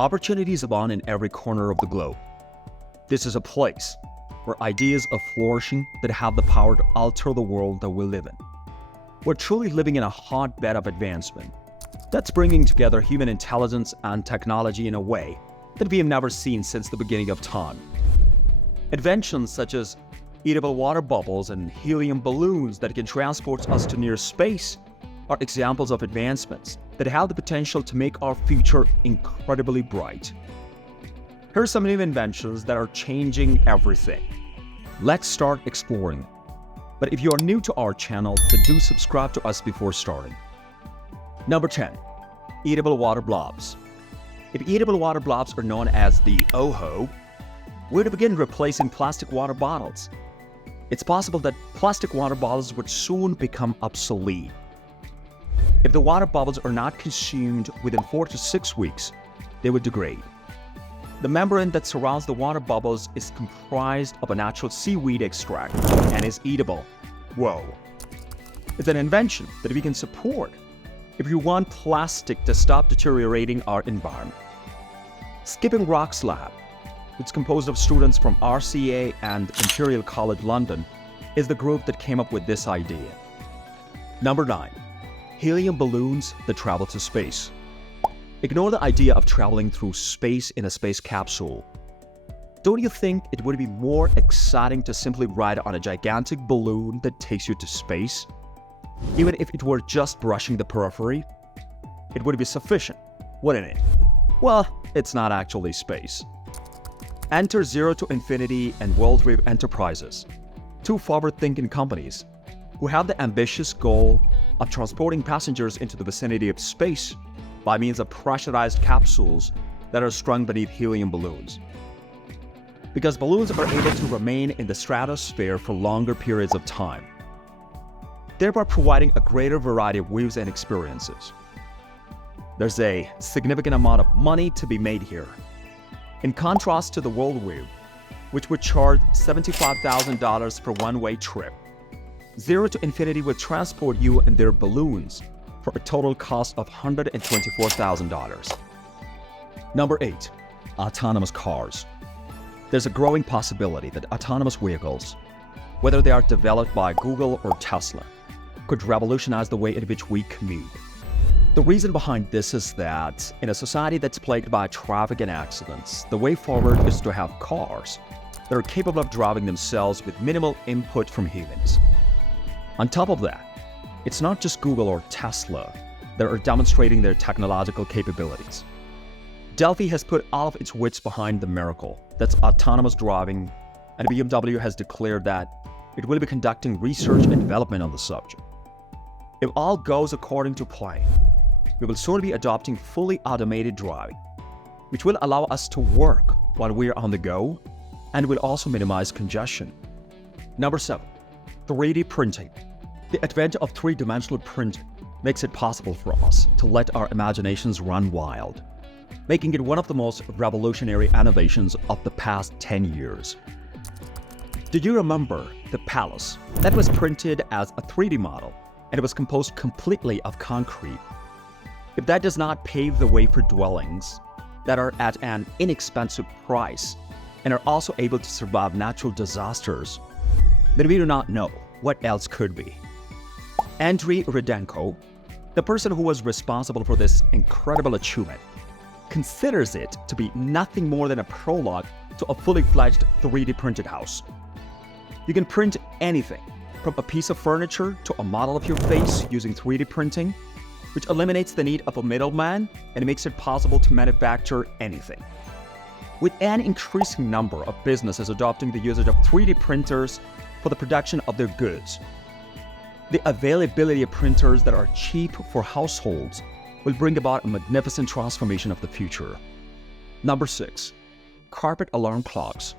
Opportunities abound in every corner of the globe. This is a place where ideas are flourishing that have the power to alter the world that we live in. We're truly living in a hotbed of advancement that's bringing together human intelligence and technology in a way that we have never seen since the beginning of time. Inventions such as eatable water bubbles and helium balloons that can transport us to near space are examples of advancements that have the potential to make our future incredibly bright. Here are some new inventions that are changing everything. Let's start exploring. But if you are new to our channel, then do subscribe to us before starting. Number 10. Eatable water blobs. If eatable water blobs are known as the OHO, we're to begin replacing plastic water bottles. It's possible that plastic water bottles would soon become obsolete. If the water bubbles are not consumed within 4 to 6 weeks, they would degrade. The membrane that surrounds the water bubbles is comprised of a natural seaweed extract and is eatable. Whoa! It's an invention that we can support if you want plastic to stop deteriorating our environment. Skipping Rocks Lab, which is composed of students from RCA and Imperial College London, is the group that came up with this idea. Number 9. Helium balloons that travel to space. Ignore the idea of traveling through space in a space capsule. Don't you think it would be more exciting to simply ride on a gigantic balloon that takes you to space? Even if it were just brushing the periphery, it would be sufficient, wouldn't it? Well, it's not actually space. Enter Zero to Infinity and Worldwave Enterprises, two forward-thinking companies who have the ambitious goal of transporting passengers into the vicinity of space by means of pressurized capsules that are strung beneath helium balloons. Because balloons are able to remain in the stratosphere for longer periods of time, thereby providing a greater variety of views and experiences. There's a significant amount of money to be made here. In contrast to the Worldwave, which would charge $75,000 for one-way trip, Zero to Infinity would transport you in their balloons for a total cost of $124,000. Number 8. Autonomous cars. There's a growing possibility that autonomous vehicles, whether they are developed by Google or Tesla, could revolutionize the way in which we commute. The reason behind this is that in a society that's plagued by traffic and accidents, the way forward is to have cars that are capable of driving themselves with minimal input from humans. On top of that, it's not just Google or Tesla that are demonstrating their technological capabilities. Delphi has put all of its wits behind the miracle that's autonomous driving, and BMW has declared that it will be conducting research and development on the subject. If all goes according to plan, we will soon be adopting fully automated driving, which will allow us to work while we are on the go and will also minimize congestion. Number 7. 3D printing. The advent of three-dimensional printing makes it possible for us to let our imaginations run wild, making it one of the most revolutionary innovations of the past 10 years. Did you remember the palace that was printed as a 3D model and it was composed completely of concrete? If that does not pave the way for dwellings that are at an inexpensive price and are also able to survive natural disasters, then we do not know what else could be. Andriy Rudenko, the person who was responsible for this incredible achievement, considers it to be nothing more than a prologue to a fully fledged 3D printed house. You can print anything, from a piece of furniture to a model of your face using 3D printing, which eliminates the need of a middleman and makes it possible to manufacture anything. With an increasing number of businesses adopting the usage of 3D printers for the production of their goods, the availability of printers that are cheap for households will bring about a magnificent transformation of the future. Number 6. Carpet alarm clocks.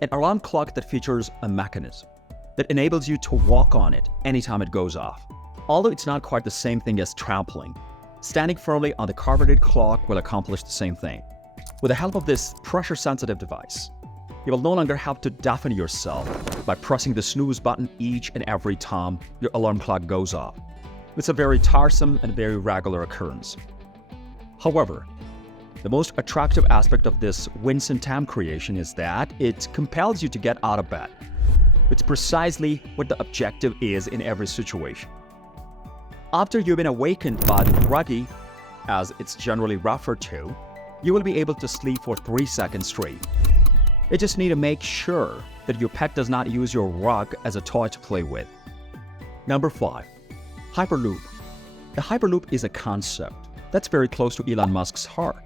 An alarm clock that features a mechanism that enables you to walk on it anytime it goes off. Although it's not quite the same thing as trampling, standing firmly on the carpeted clock will accomplish the same thing. With the help of this pressure-sensitive device, you will no longer have to deafen yourself by pressing the snooze button each and every time your alarm clock goes off. It's a very tiresome and very regular occurrence. However, The most attractive aspect of this Winston Tam creation is that it compels you to get out of bed. It's precisely what the objective is in every situation. After you've been awakened by the groggy, as it's generally referred to, you will be able to sleep for 3 seconds straight. You just need to make sure that your pet does not use your rug as a toy to play with. Number 5. Hyperloop. The Hyperloop is a concept that's very close to Elon Musk's heart.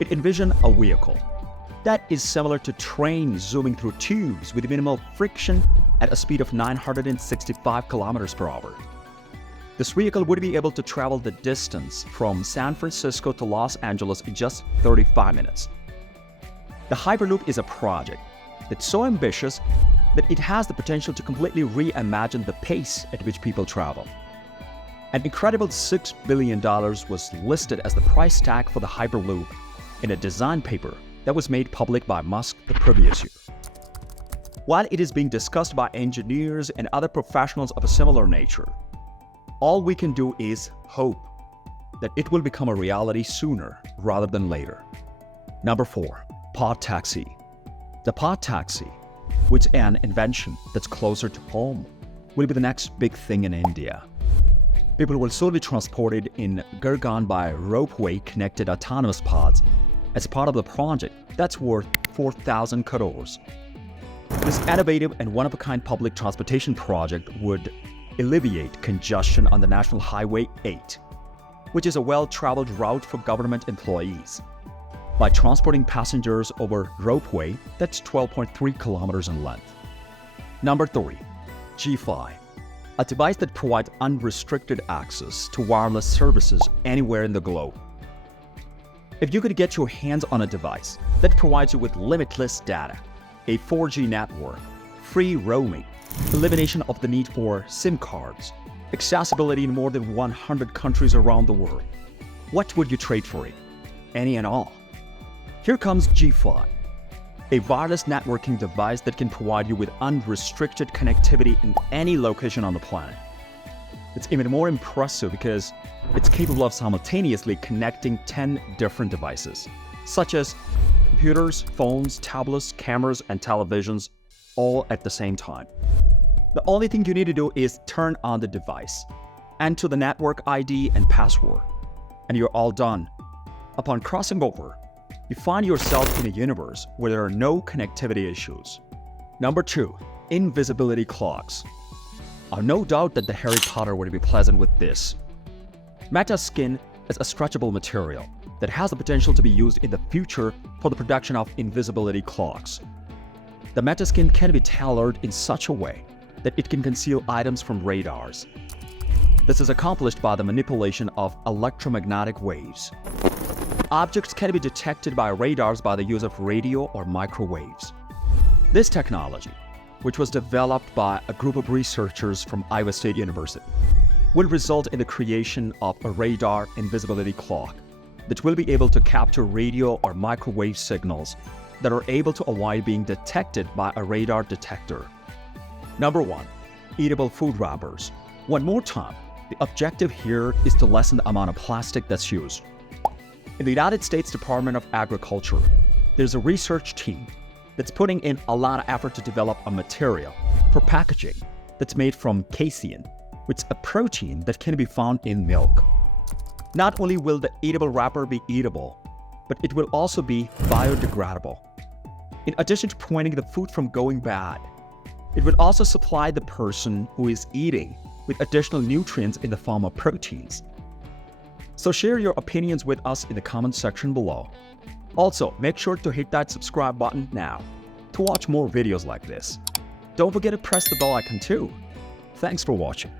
It envisioned a vehicle that is similar to trains zooming through tubes with minimal friction at a speed of 965 kilometers per hour. This vehicle would be able to travel the distance from San Francisco to Los Angeles in just 35 minutes. The Hyperloop is a project that's so ambitious that it has the potential to completely reimagine the pace at which people travel. An incredible $6 billion was listed as the price tag for the Hyperloop in a design paper that was made public by Musk the previous year. While it is being discussed by engineers and other professionals of a similar nature, all we can do is hope that it will become a reality sooner rather than later. Number 4. Pod taxi. The pod taxi, which is an invention that's closer to home, will be the next big thing in India. People will soon be transported in Gurgaon by ropeway connected autonomous pods as part of the project that's worth 4,000 crores. This innovative and one-of-a-kind public transportation project would alleviate congestion on the National Highway 8, which is a well-traveled route for government employees, by transporting passengers over ropeway that's 12.3 kilometers in length. Number 3. G5. A device that provides unrestricted access to wireless services anywhere in the globe. If you could get your hands on a device that provides you with limitless data, a 4G network, free roaming, elimination of the need for SIM cards, accessibility in more than 100 countries around the world, what would you trade for it? Any and all. Here comes G5, a wireless networking device that can provide you with unrestricted connectivity in any location on the planet. It's even more impressive because it's capable of simultaneously connecting 10 different devices, such as computers, phones, tablets, cameras, and televisions, all at the same time. The only thing you need to do is turn on the device, enter the network ID and password, and you're all done. Upon crossing over, you find yourself in a universe where there are no connectivity issues. Number 2. Invisibility cloaks. I have no doubt that the Harry Potter would be pleasant with this. Meta skin is a stretchable material that has the potential to be used in the future for the production of invisibility cloaks. The Meta skin can be tailored in such a way that it can conceal items from radars. This is accomplished by the manipulation of electromagnetic waves. Objects can be detected by radars by the use of radio or microwaves. This technology, which was developed by a group of researchers from Iowa State University, will result in the creation of a radar invisibility cloak that will be able to capture radio or microwave signals that are able to avoid being detected by a radar detector. Number 1. Eatable food wrappers. One more time, the objective here is to lessen the amount of plastic that's used. In the United States Department of Agriculture, there's a research team that's putting in a lot of effort to develop a material for packaging that's made from casein, which is a protein that can be found in milk. Not only will the eatable wrapper be eatable, but it will also be biodegradable. In addition to preventing the food from going bad, it will also supply the person who is eating with additional nutrients in the form of proteins. So share your opinions with us in the comment section below. Also, make sure to hit that subscribe button now to watch more videos like this. Don't forget to press the bell icon too. Thanks for watching.